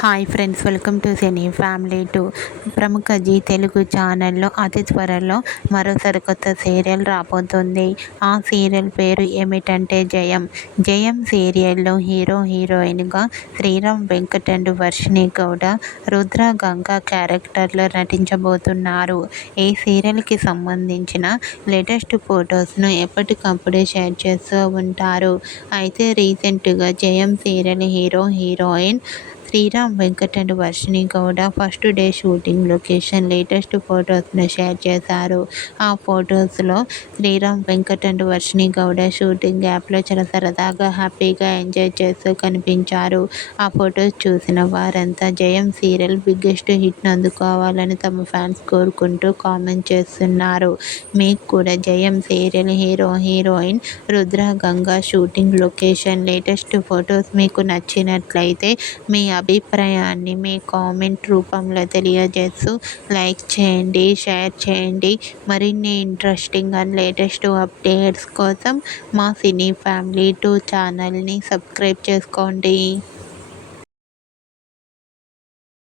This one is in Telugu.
Hi friends, welcome to cine family two. ప్రముఖ జీ తెలుగు ఛానల్లో అతి త్వరలో మరో సరికొత్త సీరియల్ రాబోతుంది. ఆ సీరియల్ పేరు ఏమిటంటే జయం. జయం సీరియల్లో హీరోయిన్గా శ్రీరామ్ వెంకట్ అండ్ వర్షిణి గౌడ, రుద్ర గంగా క్యారెక్టర్లో నటించబోతున్నారు. ఈ సీరియల్కి సంబంధించిన లేటెస్ట్ ఫొటోస్ను ఎప్పటికప్పుడు షేర్ చేస్తూ ఉంటారు. అయితే రీసెంట్గా Jayam serial heroine Sriram Venkat and Varshini Gowda first day shooting location latest ఫొటోస్ను షేర్ చేశారు. ఆ ఫొటోస్లో శ్రీరామ్ వెంకట్ అండ్ వర్షిణి గౌడ షూటింగ్ యాప్లో చాలా సరదాగా హ్యాపీగా ఎంజాయ్ చేస్తూ కనిపించారు. ఆ ఫొటోస్ చూసిన వారంతా జయం సీరియల్ బిగ్గెస్ట్ హిట్ను అందుకోవాలని తమ ఫ్యాన్స్ కోరుకుంటూ కామెంట్ చేస్తున్నారు. మీకు కూడా జయం serial heroine Rudra Ganga shooting location latest photos మీకు నచ్చినట్లయితే మీ అభిప్రాయాన్ని మీ కామెంట్ రూపంలో తెలియజేస్తూ లైక్ చేయండి, షేర్ చేయండి. మరిన్ని ఇంట్రెస్టింగ్ అండ్ లేటెస్ట్ అప్డేట్స్ కోసం మా సినీ ఫ్యామిలీ 2 ఛానల్ని సబ్స్క్రైబ్ చేసుకోండి.